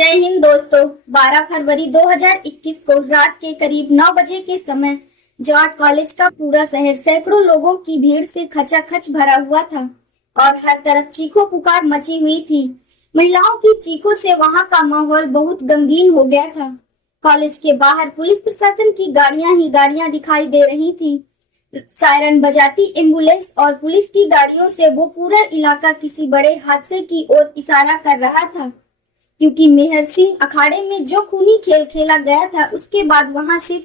जय हिंद दोस्तों। 12 फरवरी 2021 को रात के करीब 9 बजे के समय जॉर्ज कॉलेज का पूरा शहर सैकड़ों लोगों की भीड़ से खचाखच भरा हुआ था और हर तरफ चीखों पुकार मची हुई थी। महिलाओं की चीखों से वहां का माहौल बहुत गमगीन हो गया था। कॉलेज के बाहर पुलिस प्रशासन की गाड़ियां ही गाड़ियां दिखाई दे रही थी। सायरन बजाती एम्बुलेंस और पुलिस की गाड़ियों से वो पूरा इलाका किसी बड़े हादसे की ओर इशारा कर रहा था, क्योंकि मेहर सिंह अखाड़े में जो खूनी खेल खेला गया था उसके बाद वहां सिर्फ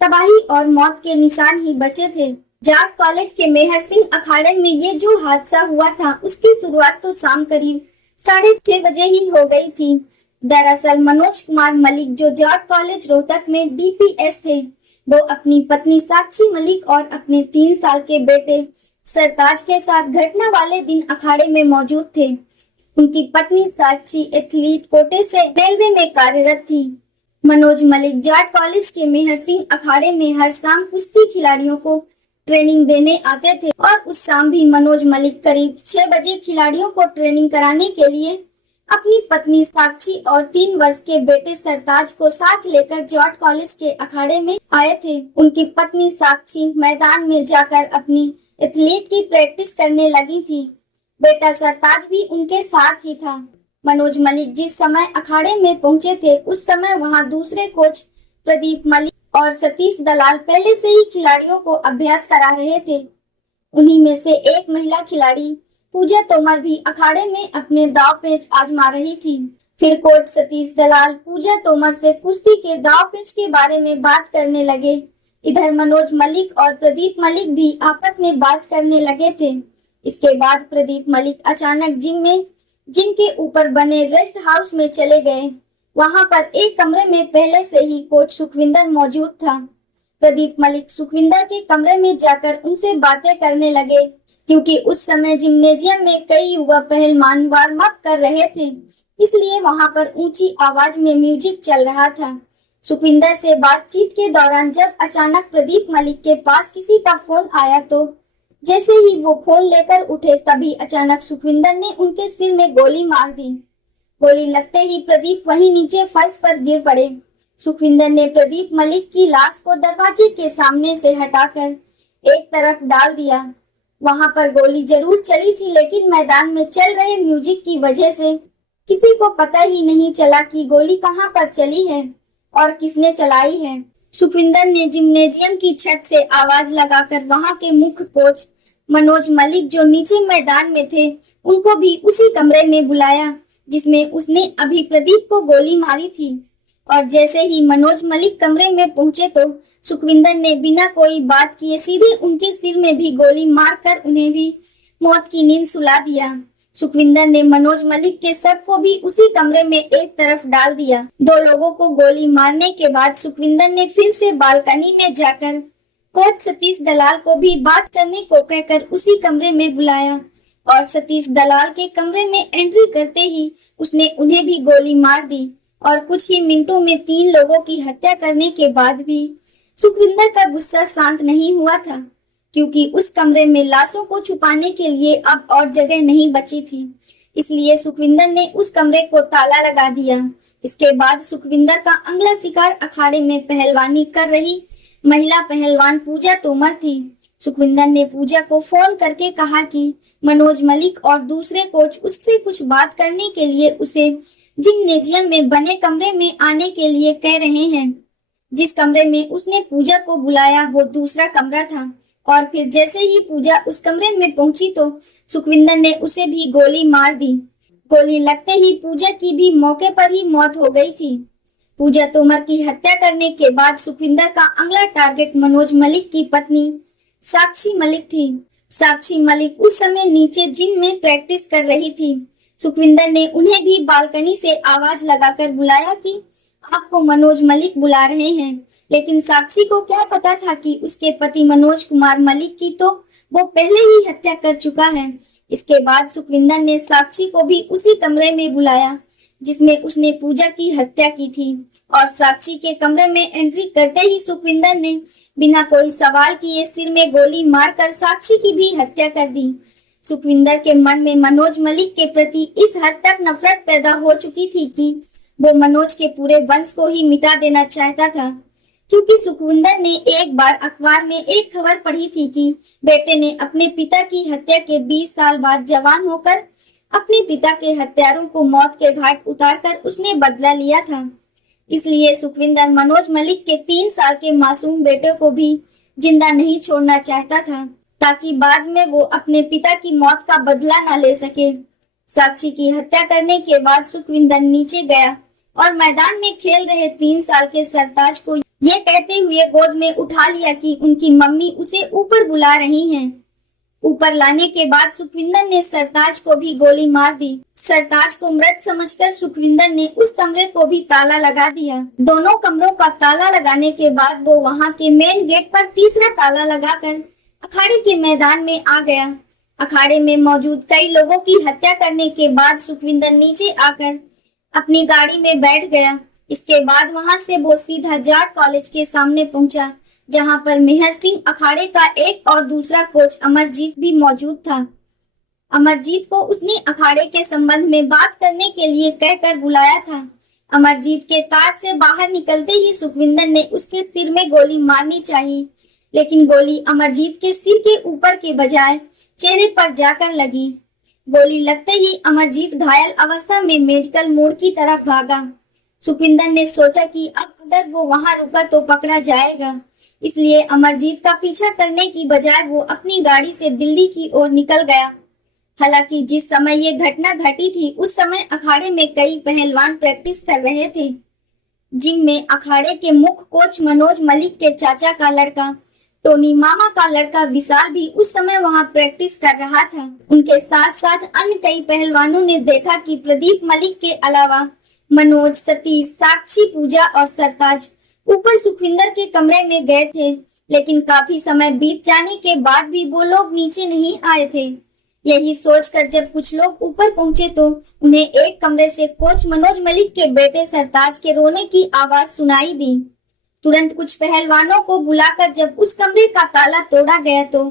तबाही और मौत के निशान ही बचे थे। जॉर्ज कॉलेज के मेहर सिंह अखाड़े में ये जो हादसा हुआ था उसकी शुरुआत तो शाम करीब 6:30 बजे ही हो गई थी। दरअसल मनोज कुमार मलिक जो जॉर्ज कॉलेज रोहतक में डीपीएस थे, वो अपनी पत्नी साक्षी मलिक और अपने 3 साल के बेटे सरताज के साथ घटना वाले दिन अखाड़े में मौजूद थे। उनकी पत्नी साक्षी एथलीट कोटे से रेलवे में कार्यरत थी। मनोज मलिक जॉर्ज कॉलेज के मेहर सिंह अखाड़े में हर शाम कुश्ती खिलाड़ियों को ट्रेनिंग देने आते थे और उस शाम भी मनोज मलिक करीब 6 बजे खिलाड़ियों को ट्रेनिंग कराने के लिए अपनी पत्नी साक्षी और 3 वर्ष के बेटे सरताज को साथ लेकर जॉर्ज कॉलेज के अखाड़े में आए थे। उनकी पत्नी साक्षी मैदान में जाकर अपनी एथलीट की प्रैक्टिस करने लगी थी। बेटा सरताज भी उनके साथ ही था। मनोज मलिक जिस समय अखाड़े में पहुंचे थे उस समय वहां दूसरे कोच प्रदीप मलिक और सतीश दलाल पहले से ही खिलाड़ियों को अभ्यास करा रहे थे। उन्हीं में से एक महिला खिलाड़ी पूजा तोमर भी अखाड़े में अपने दांव पेच आजमा रही थी। फिर कोच सतीश दलाल पूजा तोमर से कुश्ती के दांव पेच के बारे में बात करने लगे। इधर मनोज मलिक और प्रदीप मलिक भी आपस में बात करने लगे थे। इसके बाद प्रदीप मलिक अचानक जिम के ऊपर बने रेस्ट हाउस में चले गए। वहां पर एक कमरे में पहले से ही कोच सुखविंदर मौजूद था। प्रदीप मलिक सुखविंदर के कमरे में जाकर उनसे बातें करने लगे, क्योंकि उस समय जिम्नेजियम में कई युवा पहलवान वार्म अप कर रहे थे, इसलिए वहां पर ऊंची आवाज में म्यूजिक चल रहा था। सुखविंदर से बातचीत के दौरान जब अचानक प्रदीप मलिक के पास किसी का फोन आया तो जैसे ही वो फोन लेकर उठे तभी अचानक सुखविंदर ने उनके सिर में गोली मार दी। गोली लगते ही प्रदीप वहीं नीचे फर्श पर गिर पड़े। सुखविंदर ने प्रदीप मलिक की लाश को दरवाजे के सामने से हटाकर एक तरफ डाल दिया। वहां पर गोली जरूर चली थी, लेकिन मैदान में चल रहे म्यूजिक की वजह से किसी को पता ही नहीं चला कि गोली कहां पर चली है और किसने चलाई है। सुखविंदर ने जिम्नेजियम की छत से आवाज लगाकर वहां के मुख्य कोच मनोज मलिक जो नीचे मैदान में थे उनको भी उसी कमरे में बुलाया जिसमें उसने अभी प्रदीप को गोली मारी थी। और जैसे ही मनोज मलिक कमरे में पहुंचे तो सुखविंदर ने बिना कोई बात किए सीधे उनके सिर में भी गोली मारकर उन्हें भी मौत की नींद सुला दिया। सुखविंदर ने मनोज मलिक के शव को भी उसी कमरे में एक तरफ डाल दिया। 2 लोगों को गोली मारने के बाद सुखविंदर ने फिर से बालकनी में जाकर कोच सतीश दलाल को भी बात करने को कहकर उसी कमरे में बुलाया और सतीश दलाल के कमरे में एंट्री करते ही उसने उन्हें भी गोली मार दी। और कुछ ही मिनटों में 3 लोगों की हत्या करने के बाद भी सुखविंदर का गुस्सा शांत नहीं हुआ था, क्योंकि उस कमरे में लाशों को छुपाने के लिए अब और जगह नहीं बची थी। इसलिए सुखविंदर ने उस कमरे को ताला लगा दिया। इसके बाद सुखविंदर का अगला शिकार अखाड़े में पहलवानी कर रही महिला पहलवान पूजा तोमर थी। सुखविंदर ने पूजा को फोन करके कहा कि मनोज मलिक और दूसरे कोच उससे कुछ बात करने के लिए उसे जिम्नेजियम में बने कमरे में आने के लिए कह रहे हैं। जिस कमरे में उसने पूजा को बुलाया वो दूसरा कमरा था। और फिर जैसे ही पूजा उस कमरे में पहुंची तो सुखविंदर ने उसे भी गोली मार दी। गोली लगते ही पूजा की भी मौके पर ही मौत हो गई थी। पूजा तोमर की हत्या करने के बाद सुखविंदर का अगला टारगेट मनोज मलिक की पत्नी साक्षी मलिक थी। साक्षी मलिक उस समय नीचे जिम में प्रैक्टिस कर रही थी। सुखविंदर ने उन्हें भी बालकनी से आवाज लगाकर बुलाया कि आपको मनोज मलिक बुला रहे हैं, लेकिन साक्षी को क्या पता था कि उसके पति मनोज कुमार मलिक की तो वो पहले ही हत्या कर चुका है। इसके बाद सुखविंदर ने साक्षी को भी उसी कमरे में बुलाया जिसमें उसने पूजा की हत्या की थी। और साक्षी के कमरे में एंट्री करते ही सुखविंदर ने बिना कोई सवाल किए सिर में गोली मारकर साक्षी की भी हत्या कर दी। सुखविंदर के मन में मनोज मलिक के प्रति इस हद तक नफरत पैदा हो चुकी थी कि वो मनोज के पूरे वंश को ही मिटा देना चाहता था, क्योंकि सुखविंदर ने एक बार अखबार में एक खबर पढ़ी थी कि बेटे ने अपने पिता की हत्या के 20 साल बाद जवान होकर अपने पिता के हत्यारों को मौत के घाट उतारकर उसने बदला लिया था। इसलिए सुखविंदर मनोज मलिक के 3 साल के मासूम बेटे को भी जिंदा नहीं छोड़ना चाहता था, ताकि बाद में वो अपने पिता की मौत का बदला न ले सके। साक्षी की हत्या करने के बाद सुखविंदर नीचे गया और मैदान में खेल रहे 3 साल के सरताज को ये कहते हुए गोद में उठा लिया कि उनकी मम्मी उसे ऊपर बुला रही हैं। ऊपर लाने के बाद सुखविंदर ने सरताज को भी गोली मार दी। सरताज को मृत समझकर सुखविंदर ने उस कमरे को भी ताला लगा दिया। दोनों कमरों का ताला लगाने के बाद वो वहां के मेन गेट पर तीसरा ताला लगाकर अखाड़े के मैदान में आ गया। अखाड़े में मौजूद कई लोगों की हत्या करने के बाद सुखविंदर नीचे आकर अपनी गाड़ी में बैठ गया। इसके बाद वहां से वो सीधा जाट कॉलेज के सामने पहुंचा, जहां पर मेहर सिंह अखाड़े का एक और दूसरा कोच अमरजीत भी मौजूद था। अमरजीत को उसने अखाड़े के संबंध में बात करने के लिए कहकर बुलाया था। अमरजीत के कार से बाहर निकलते ही सुखविंदर ने उसके सिर में गोली मारनी चाहिए, लेकिन गोली अमरजीत के सिर के ऊपर के बजाय चेहरे पर जाकर लगी। गोली लगते ही अमरजीत घायल अवस्था में मेडिकल मोड़ की तरफ भागा। सुखविंदर ने सोचा कि अब अगर वो वहां रुका तो पकड़ा जाएगा, इसलिए अमरजीत का पीछा करने की बजाय वो अपनी गाड़ी से दिल्ली की ओर निकल गया। हालांकि जिस समय ये घटना घटी थी उस समय अखाड़े में कई पहलवान प्रैक्टिस कर रहे थे। जिम में अखाड़े के मुख्य कोच मनोज मलिक के चाचा का लड़का टोनी मामा का लड़का विशाल भी उस समय वहां प्रैक्टिस कर रहा था। उनके साथ साथ अन्य कई पहलवानों ने देखा कि प्रदीप मलिक के अलावा मनोज, सतीश, साक्षी, पूजा और सरताज ऊपर सुखविंदर के कमरे में गए थे, लेकिन काफी समय बीत जाने के बाद भी वो लोग नीचे नहीं आए थे। यही सोचकर जब कुछ लोग ऊपर पहुंचे तो उन्हें एक कमरे से कोच मनोज मलिक के बेटे सरताज के रोने की आवाज सुनाई दी। तुरंत कुछ पहलवानों को बुलाकर जब उस कमरे का ताला तोड़ा गया तो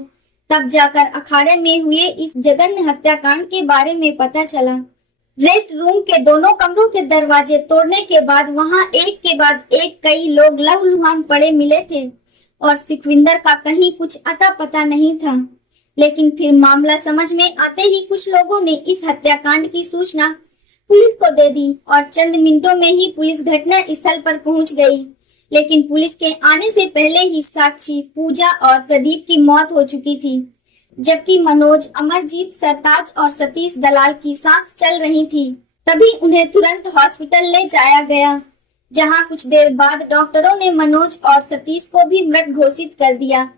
तब जाकर अखाड़े में हुए इस जघन्य हत्याकांड के बारे में पता चला। रेस्ट रूम के दोनों कमरों के दरवाजे तोड़ने के बाद वहां एक के बाद एक कई लोग लहूलुहान पड़े मिले थे और सुखविंदर का कहीं कुछ अता पता नहीं था। लेकिन फिर मामला समझ में आते ही कुछ लोगों ने इस हत्याकांड की सूचना पुलिस को दे दी और चंद मिनटों में ही पुलिस घटना स्थल पर पहुंच गई। लेकिन पुलिस के आने से पहले ही साक्षी, पूजा और प्रदीप की मौत हो चुकी थी, जबकि मनोज, अमरजीत, सरताज और सतीश दलाल की सांस चल रही थी। तभी उन्हें तुरंत हॉस्पिटल ले जाया गया, जहां कुछ देर बाद डॉक्टरों ने मनोज और सतीश को भी मृत घोषित कर दिया।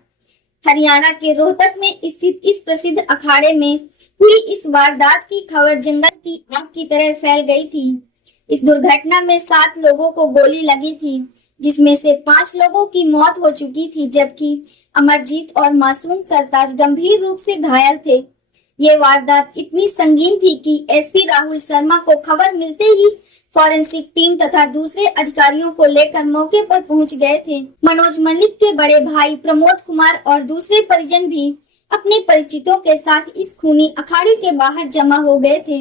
हरियाणा के रोहतक में स्थित इस प्रसिद्ध अखाड़े में हुई इस वारदात की खबर जंगल की आग की तरह फैल गई थी। इस दुर्घटना में 7 लोगों को गोली लगी थी, जिसमें से 5 लोगों की मौत हो चुकी थी, जबकि अमरजीत और मासूम सरताज गंभीर रूप से घायल थे। ये वारदात इतनी संगीन थी कि एसपी राहुल शर्मा को खबर मिलते ही फॉरेंसिक टीम तथा दूसरे अधिकारियों को लेकर मौके पर पहुंच गए थे। मनोज मलिक के बड़े भाई प्रमोद कुमार और दूसरे परिजन भी अपने परिचितों के साथ इस खूनी अखाड़े के बाहर जमा हो गए थे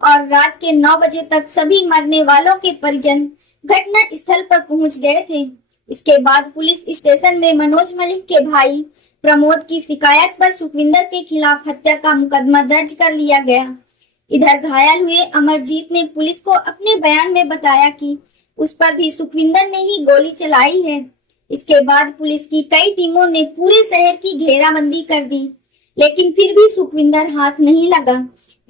और रात के 9 बजे तक सभी मरने वालों के परिजन घटना स्थल पर पहुंच गए थे। इसके बाद पुलिस स्टेशन में मनोज मलिक के भाई प्रमोद की शिकायत पर सुखविंदर के खिलाफ हत्या का मुकदमा दर्ज कर लिया गया। इधर घायल हुए अमरजीत ने पुलिस को अपने बयान में बताया कि उस पर भी सुखविंदर ने ही गोली चलाई है। इसके बाद पुलिस की कई टीमों ने पूरे शहर की घेराबंदी कर दी, लेकिन फिर भी सुखविंदर हाथ नहीं लगा।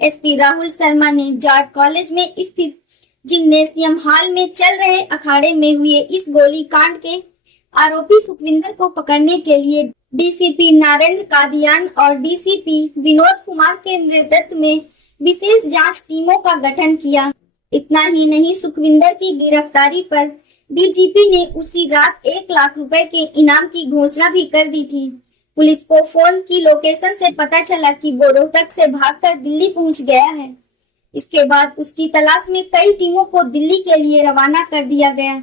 एसपी राहुल शर्मा ने जाट कॉलेज में स्थित जिम्नेशियम हॉल में चल रहे अखाड़े में हुए इस गोलीकांड के आरोपी सुखविंदर को पकड़ने के लिए डीसीपी नरेंद्र कादियान और डीसीपी विनोद कुमार के नेतृत्व में विशेष जांच टीमों का गठन किया। इतना ही नहीं, सुखविंदर की गिरफ्तारी पर डीजीपी ने उसी रात 1 लाख रुपए के इनाम की घोषणा भी कर दी थी। पुलिस को फोन की लोकेशन से पता चला कि वो रोहतक से भागकर दिल्ली पहुंच गया है। इसके बाद उसकी तलाश में कई टीमों को दिल्ली के लिए रवाना कर दिया गया।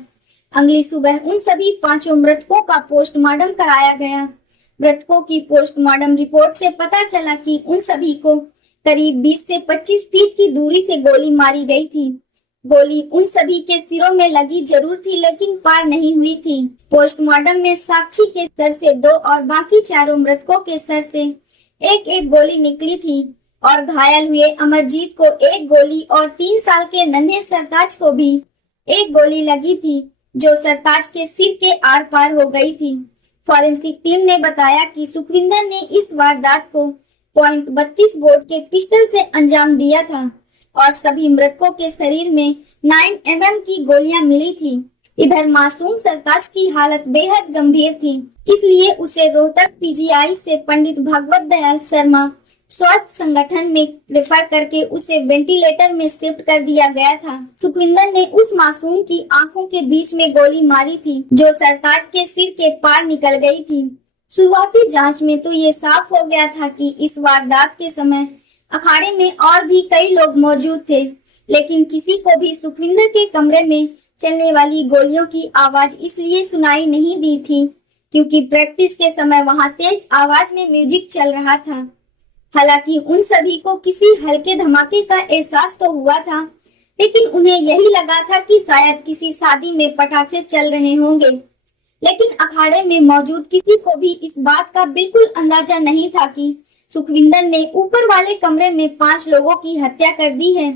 अगली सुबह उन सभी 5 मृतकों का पोस्टमार्टम कराया गया। मृतकों की पोस्टमार्टम रिपोर्ट से पता चला कि उन सभी को करीब 20 से 25 फीट की दूरी से गोली मारी गई थी। गोली उन सभी के सिरों में लगी जरूर थी, लेकिन पार नहीं हुई थी। पोस्टमार्टम में साक्षी के सर से 2 और बाकी चारों मृतकों के सर से एक एक गोली निकली थी और घायल हुए अमरजीत को एक गोली और 3 साल के नन्हे सरताज को भी एक गोली लगी थी, जो सरताज के सिर के आर पार हो गई थी। फॉरेंसिक टीम ने बताया कि सुखविंदर ने इस वारदात को .32 बोर के पिस्टल से अंजाम दिया था और सभी मृतकों के शरीर में 9 mm की गोलियां मिली थी। इधर मासूम सरताज की हालत बेहद गंभीर थी, इसलिए उसे रोहतक पीजीआई से पंडित भगवत दयाल शर्मा स्वास्थ्य संगठन में रेफर करके उसे वेंटिलेटर में शिफ्ट कर दिया गया था। सुखविंदर ने उस मासूम की आंखों के बीच में गोली मारी थी, जो सरताज के सिर के पार निकल गई थी। शुरुआती जांच में तो ये साफ हो गया था कि इस वारदात के समय अखाड़े में और भी कई लोग मौजूद थे, लेकिन किसी को भी सुखविंदर के कमरे में चलने वाली गोलियों की आवाज इसलिए सुनाई नहीं दी थी क्योंकि प्रैक्टिस के समय वहां तेज आवाज में म्यूजिक चल रहा था। हालांकि उन सभी को किसी हल्के धमाके का एहसास तो हुआ था, लेकिन उन्हें यही लगा था कि शायद किसी शादी में पटाखे चल रहे होंगे। लेकिन अखाड़े में मौजूद किसी को भी इस बात का बिल्कुल अंदाजा नहीं था कि सुखविंदर ने ऊपर वाले कमरे में 5 लोगों की हत्या कर दी है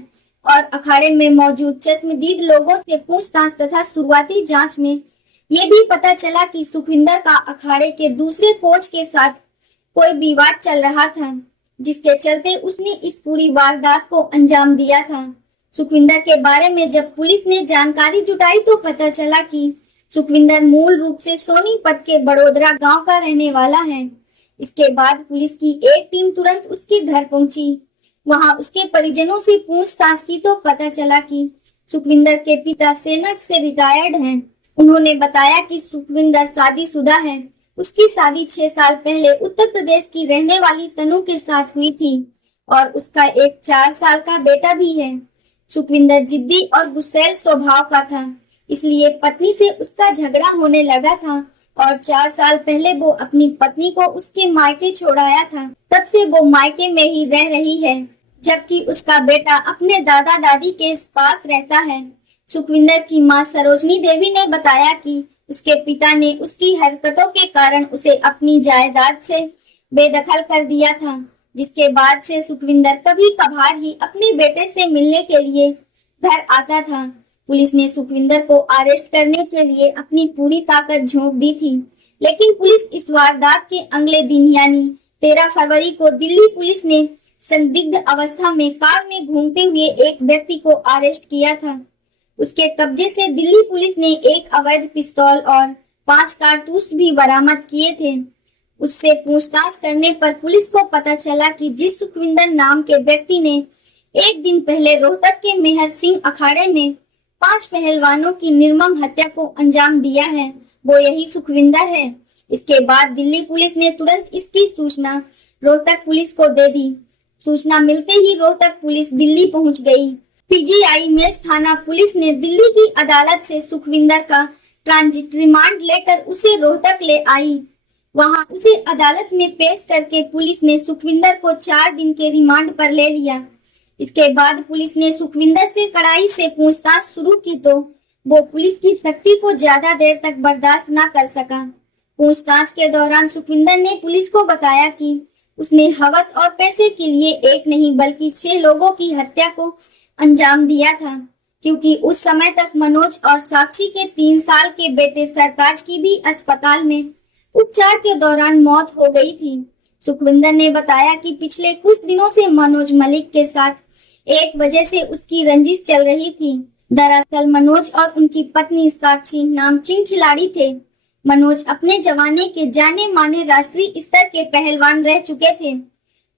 और अखाड़े में मौजूद चश्मदीद लोगों से पूछताछ तथा शुरुआती जांच में ये भी पता चला कि सुखविंदर का अखाड़े के दूसरे कोच के साथ कोई विवाद चल रहा था, जिसके चलते उसने इस पूरी वारदात को अंजाम दिया था। सुखविंदर के बारे में जब पुलिस ने जानकारी जुटाई तो पता चला कि सुखविंदर मूल रूप से सोनीपत के बड़ोदरा गांव का रहने वाला है। इसके बाद पुलिस की एक टीम तुरंत उसके घर पहुंची। वहां उसके परिजनों से पूछताछ की तो पता चला कि सुखविंदर के पिता सेना से रिटायर्ड हैं। उन्होंने बताया कि सुखविंदर शादीशुदा है। उसकी शादी 6 साल पहले उत्तर प्रदेश की रहने वाली तनु के साथ हुई थी और उसका एक 4 साल का बेटा भी है। सुखविंदर जिद्दी और गुस्सैल स्वभाव का था, इसलिए पत्नी से उसका झगड़ा होने लगा था और 4 साल पहले वो अपनी पत्नी को उसके मायके छोड़ाया था। तब से वो मायके में ही रह रही है, जबकि उसका बेटा अपने दादा दादी के पास रहता है। सुखविंदर की मां सरोजनी देवी ने बताया कि उसके पिता ने उसकी हरकतों के कारण उसे अपनी जायदाद से बेदखल कर दिया था, जिसके बाद से सुखविंदर कभी कभार ही अपने बेटे से मिलने के लिए घर आता था। पुलिस ने सुखविंदर को अरेस्ट करने के लिए अपनी पूरी ताकत झोंक दी थी, लेकिन पुलिस इस वारदात के अगले दिन यानी 13 फरवरी को दिल्ली पुलिस ने संदिग्ध अवस्था में कार में घूमते हुए एक व्यक्ति को अरेस्ट किया था। उसके कब्जे से दिल्ली पुलिस ने एक अवैध पिस्तौल और 5 कारतूस भी बरामद किए थे। उससे पूछताछ करने पर पुलिस को पता चला कि जिस सुखविंदर नाम के व्यक्ति ने एक दिन पहले रोहतक के मेहर सिंह अखाड़े में 5 पहलवानों की निर्मम हत्या को अंजाम दिया है, वो यही सुखविंदर है। इसके बाद दिल्ली पुलिस ने तुरंत इसकी सूचना रोहतक पुलिस को दे दी। सूचना मिलते ही रोहतक पुलिस दिल्ली पहुंच गई। पीजीआई मेष थाना पुलिस ने दिल्ली की अदालत से सुखविंदर का ट्रांजिट रिमांड लेकर उसे रोहतक ले आई। वहां उसे अदालत में पेश करके पुलिस ने सुखविंदर को 4 दिन के रिमांड पर ले लिया। इसके बाद पुलिस ने सुखविंदर से कड़ाई से पूछताछ शुरू की तो वो पुलिस की सख्ती को ज्यादा देर तक बर्दाश्त न कर सका। पूछताछ के दौरान सुखविंदर ने पुलिस को बताया कि उसने हवस और पैसे के लिए एक नहीं बल्कि 6 लोगों की हत्या को अंजाम दिया था, क्योंकि उस समय तक मनोज और साक्षी के 3 साल के बेटे सरताज की भी अस्पताल में उपचार के दौरान मौत हो गई थी। सुखविंदर ने बताया कि पिछले कुछ दिनों से मनोज मलिक के साथ 1 वजह से उसकी रंजिश चल रही थी। दरअसल मनोज और उनकी पत्नी साक्षी नामचीन खिलाड़ी थे। मनोज अपने जमाने के जाने माने राष्ट्रीय स्तर के पहलवान रह चुके थे।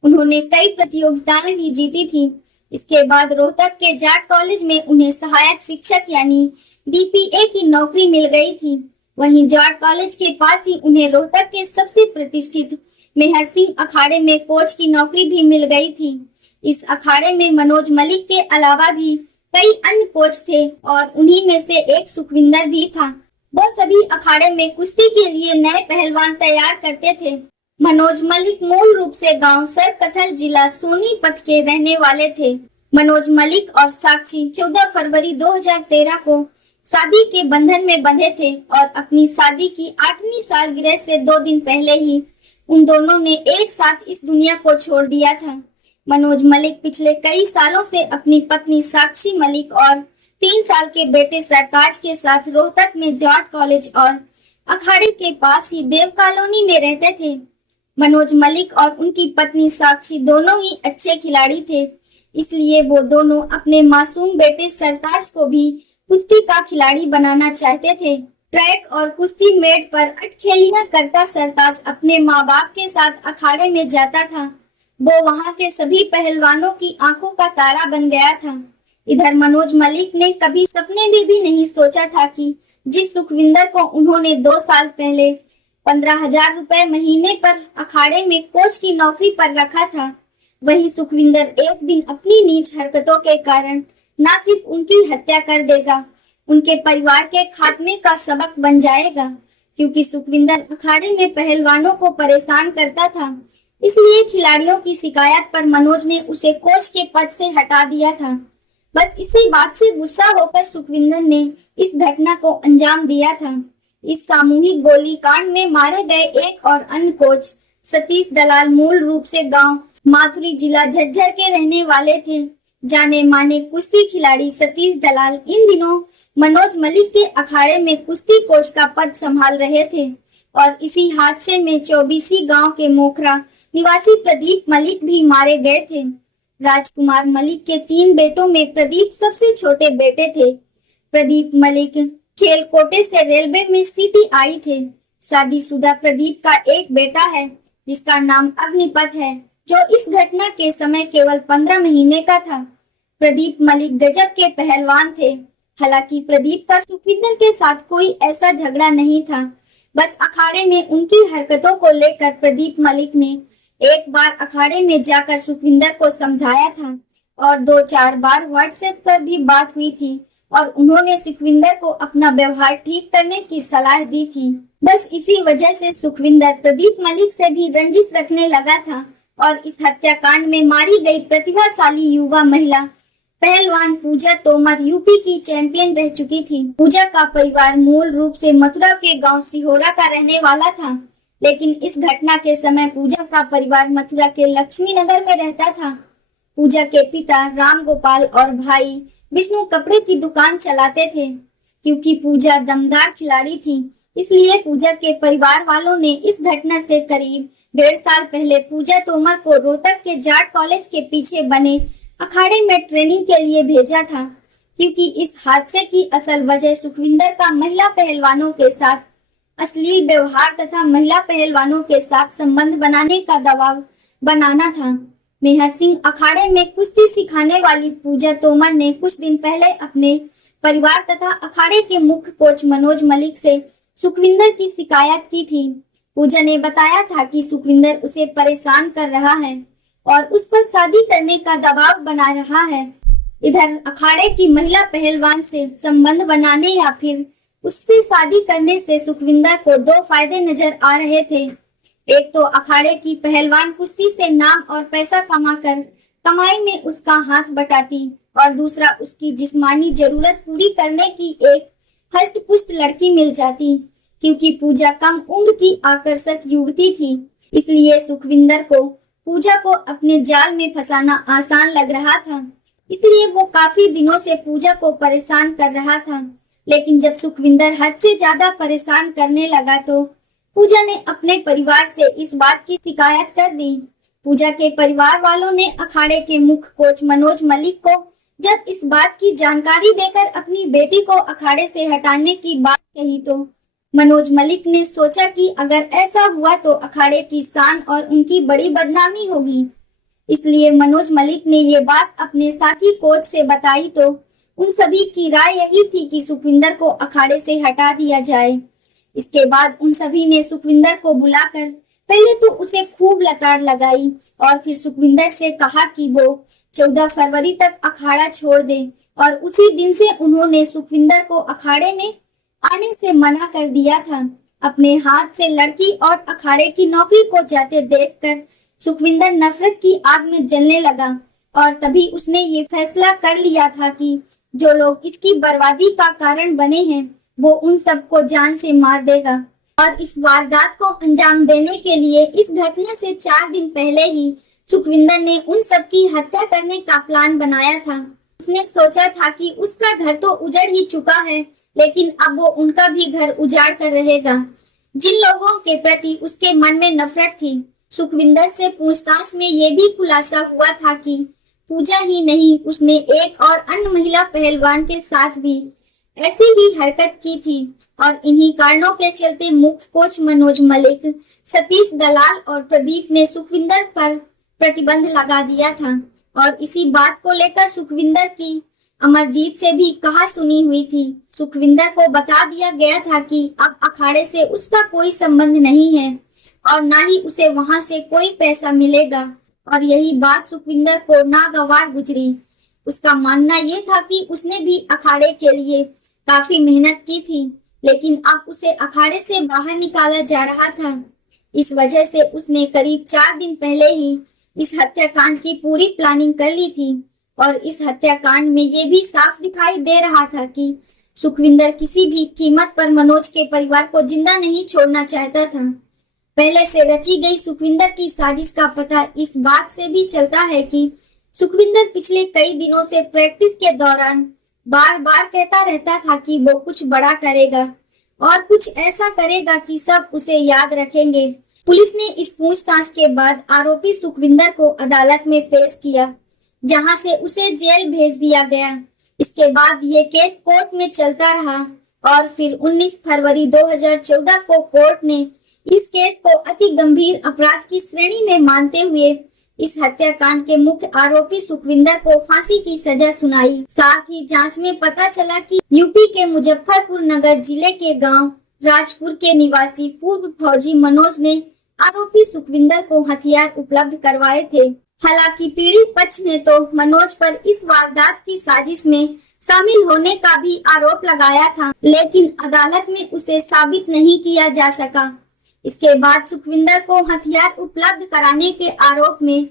उन्होंने कई प्रतियोगिताएं भी जीती थी। इसके बाद रोहतक के जाट कॉलेज में उन्हें सहायक शिक्षक यानी डीपीए की नौकरी मिल गई थी। वहीं जाट कॉलेज के पास ही उन्हें रोहतक के सबसे प्रतिष्ठित मेहर सिंह अखाड़े में कोच की नौकरी भी मिल गई थी। इस अखाड़े में मनोज मलिक के अलावा भी कई अन्य कोच थे और उन्हीं में से एक सुखविंदर भी था। वो सभी अखाड़े में कुश्ती के लिए नए पहलवान तैयार करते थे। मनोज मलिक मूल रूप से गांव सरकथल जिला सोनीपत के रहने वाले थे। मनोज मलिक और साक्षी 14 फरवरी 2013 को शादी के बंधन में बंधे थे और अपनी शादी की 8वीं सालगिरह से 2 दिन पहले ही उन दोनों ने एक साथ इस दुनिया को छोड़ दिया था। मनोज मलिक पिछले कई सालों से अपनी पत्नी साक्षी मलिक और 3 साल के बेटे सरताज के साथ रोहतक में जॉर्ज कॉलेज और अखाड़े के पास ही देव कॉलोनी में रहते थे। मनोज मलिक और उनकी पत्नी साक्षी दोनों ही अच्छे खिलाड़ी थे, इसलिए वो दोनों अपने मासूम बेटे सरताज को भी कुश्ती का खिलाड़ी बनाना चाहते थे। ट्रैक और कुश्ती मेट पर अटखेलियां करता सरताज अपने माँ बाप के साथ अखाड़े में जाता था। वो वहाँ के सभी पहलवानों की आंखों का तारा बन गया था। इधर मनोज मलिक ने कभी सपने में भी नहीं सोचा था कि जिस सुखविंदर को उन्होंने 2 साल पहले 15,000 रुपए महीने पर अखाड़े में कोच की नौकरी पर रखा था, वही सुखविंदर एक दिन अपनी नीच हरकतों के कारण न सिर्फ उनकी हत्या कर देगा, उनके परिवार के खात्मे का सबक बन जाएगा। क्योंकि सुखविंदर अखाड़े में पहलवानों को परेशान करता था, इसलिए खिलाड़ियों की शिकायत पर मनोज ने उसे कोच के पद से हटा दिया था। बस इसी बात से गुस्सा होकर सुखविंदर ने इस घटना को अंजाम दिया था। इस सामूहिक गोलीकांड में मारे गए एक और अन्य कोच सतीश दलाल मूल रूप से गांव माथुरी जिला झज्जर के रहने वाले थे। जाने माने कुश्ती खिलाड़ी सतीश दलाल इन दिनों मनोज मलिक के अखाड़े में कुश्ती कोच का पद संभाल रहे थे और इसी हादसे में 24 गांव के मोखरा निवासी प्रदीप मलिक भी मारे गए थे। राजकुमार मलिक के 3 बेटों में प्रदीप सबसे छोटे बेटे थे। प्रदीप मलिक खेल कोटे से रेलवे में CTI थे। शादीशुदा प्रदीप का एक बेटा है जिसका नाम अग्निपथ है, जो इस घटना के समय केवल 15 महीने का था। प्रदीप मलिक गजब के पहलवान थे। हालांकि प्रदीप का सुखविंदर के साथ कोई ऐसा झगड़ा नहीं था, बस अखाड़े में उनकी हरकतों को लेकर प्रदीप मलिक ने एक बार अखाड़े में जाकर सुखविंदर को समझाया था और 2-4 बार व्हाट्सएप पर भी बात हुई थी और उन्होंने सुखविंदर को अपना व्यवहार ठीक करने की सलाह दी थी। बस इसी वजह से सुखविंदर प्रदीप मलिक से भी रंजिश रखने लगा था और इस हत्याकांड में मारी गई प्रतिभाशाली युवा महिला पहलवान पूजा तोमर यूपी की चैंपियन रह चुकी थी। पूजा का परिवार मूल रूप से मथुरा के गांव सिहोरा का रहने वाला था, लेकिन इस घटना के समय पूजा का परिवार मथुरा के लक्ष्मी नगर में रहता था। पूजा के पिता राम गोपाल और भाई विष्णु कपड़े की दुकान चलाते थे। क्योंकि पूजा दमदार खिलाड़ी थी, इसलिए पूजा के परिवार वालों ने इस घटना से करीब 1.5 साल पहले पूजा तोमर को रोहतक के जाट कॉलेज के पीछे बने अखाड़े में ट्रेनिंग के लिए भेजा था। क्योंकि इस हादसे की असल वजह सुखविंदर का महिला पहलवानों के साथ अश्लील व्यवहार तथा महिला पहलवानों के साथ संबंध बनाने का दबाव बनाना था। मेहर सिंह अखाड़े में कुश्ती सिखाने वाली पूजा तोमर ने कुछ दिन पहले अपने परिवार तथा अखाड़े के मुख्य कोच मनोज मलिक से सुखविंदर की शिकायत की थी। पूजा ने बताया था कि सुखविंदर उसे परेशान कर रहा है और उस पर शादी करने का दबाव बना रहा है। इधर अखाड़े की महिला पहलवान से संबंध बनाने या फिर उससे शादी करने से सुखविंदर को 2 फायदे नजर आ रहे थे। एक तो अखाड़े की पहलवान कुश्ती से नाम और पैसा कमाकर कमाई में उसका हाथ बटाती और दूसरा उसकी जिस्मानी जरूरत पूरी करने की एक हष्ट पुष्ट लड़की मिल जाती। क्योंकि पूजा कम उम्र की आकर्षक युवती थी, इसलिए सुखविंदर को पूजा को अपने जाल में फंसाना आसान लग रहा था। इसलिए वो काफी दिनों से पूजा को परेशान कर रहा था। लेकिन जब सुखविंदर हद से ज्यादा परेशान करने लगा तो पूजा ने अपने परिवार से इस बात की शिकायत कर दी। पूजा के परिवार वालों ने अखाड़े के मुख्य कोच मनोज मलिक को जब इस बात की जानकारी देकर अपनी बेटी को अखाड़े से हटाने की बात कही तो मनोज मलिक ने सोचा कि अगर ऐसा हुआ तो अखाड़े की शान और उनकी बड़ी बदनामी होगी। इसलिए मनोज मलिक ने ये बात अपने साथी कोच से बताई तो उन सभी की राय यही थी कि सुखविंदर को अखाड़े से हटा दिया जाए। इसके बाद उन सभी ने सुखविंदर को बुलाकर पहले तो उसे खूब लताड़ लगाई और फिर सुखविंदर से कहा कि वो 14 फरवरी तक अखाड़ा छोड़ दे और उसी दिन से उन्होंने सुखविंदर को अखाड़े में आने से मना कर दिया था। अपने हाथ से लड़की और अखाड़े की नौकरी को जाते देखकर सुखविंदर नफरत की आग में जलने लगा और तभी उसने ये फैसला कर लिया था कि जो लोग इसकी बर्बादी का कारण बने हैं वो उन सबको जान से मार देगा। और इस वारदात को अंजाम देने के लिए इस घटना से 4 दिन पहले ही सुखविंदर ने उन सब की हत्या करने का प्लान बनाया था। उसने सोचा था कि उसका घर तो उजड़ ही चुका है, लेकिन अब वो उनका भी घर उजाड़ कर रहेगा। जिन लोगों के प्रति उसके मन में नफरत थी, सुखविंदर से पूछताछ में ये भी खुलासा हुआ था कि पूजा ही नहीं, उसने एक और अन्य महिला पहलवान के साथ भी ऐसी ही हरकत की थी। और इन्हीं कारणों के चलते मुख्य कोच मनोज मलिक, सतीश दलाल और प्रदीप ने सुखविंदर पर प्रतिबंध लगा दिया था। और इसी बात को लेकर सुखविंदर की अमरजीत से भी कहा सुनी हुई थी। सुखविंदर को बता दिया गया था कि अब अखाड़े से उसका कोई संबंध नहीं है और ना ही उसे वहां से कोई पैसा मिलेगा। और यही बात सुखविंदर को नागवार गुजरी। उसका मानना ये था कि उसने भी अखाड़े के लिए काफी मेहनत की थी, लेकिन अब उसे अखाड़े से बाहर निकाला जा रहा था। इस वजह से उसने करीब 4 दिन पहले ही इस हत्याकांड की पूरी प्लानिंग कर ली थी। और इस हत्याकांड में ये भी साफ दिखाई दे रहा था कि सुखविंदर किसी भी कीमत पर मनोज के परिवार को जिंदा नहीं छोड़ना चाहता था। पहले से रची गई सुखविंदर की साजिश का पता इस बात से भी चलता है कि सुखविंदर पिछले कई दिनों से प्रैक्टिस के दौरान बार बार कहता रहता था कि वो कुछ बड़ा करेगा और कुछ ऐसा करेगा कि सब उसे याद रखेंगे। पुलिस ने इस पूछताछ के बाद आरोपी सुखविंदर को अदालत में पेश किया, जहां से उसे जेल भेज दिया गया। इसके बाद ये केस कोर्ट में चलता रहा और फिर 19 फरवरी 2014 को कोर्ट ने इस केस को अति गंभीर अपराध की श्रेणी में मानते हुए इस हत्याकांड के मुख्य आरोपी सुखविंदर को फांसी की सजा सुनाई। साथ ही जांच में पता चला कि यूपी के मुजफ्फरपुर नगर जिले के गांव राजपुर के निवासी पूर्व फौजी मनोज ने आरोपी सुखविंदर को हथियार उपलब्ध करवाए थे। हालांकि पीड़ित पक्ष ने तो मनोज पर इस वारदात की साजिश में शामिल होने का भी आरोप लगाया था, लेकिन अदालत में उसे साबित नहीं किया जा सका। इसके बाद सुखविंदर को हथियार उपलब्ध कराने के आरोप में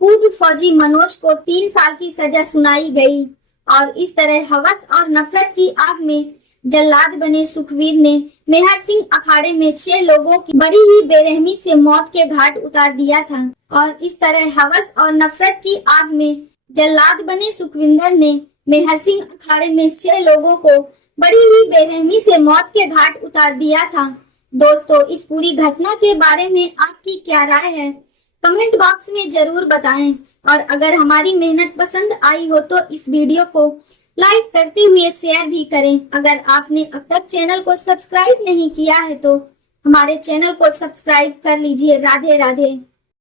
पूर्व फौजी मनोज को 3 साल की सजा सुनाई गई। और इस तरह हवस और नफरत की आग में जल्लाद बने सुखवीर ने मेहर सिंह अखाड़े में 6 लोगों की बड़ी ही बेरहमी से मौत के घाट उतार दिया था। और इस तरह हवस और नफरत की आग में जल्लाद बने सुखविंदर ने मेहर सिंह अखाड़े में 6 लोगों को बड़ी ही बेरहमी से मौत के घाट उतार दिया था। दोस्तों, इस पूरी घटना के बारे में आपकी क्या राय है, कमेंट बॉक्स में जरूर बताएं। और अगर हमारी मेहनत पसंद आई हो तो इस वीडियो को लाइक करते हुए शेयर भी करें। अगर आपने अब तक चैनल को सब्सक्राइब नहीं किया है तो हमारे चैनल को सब्सक्राइब कर लीजिए। राधे राधे।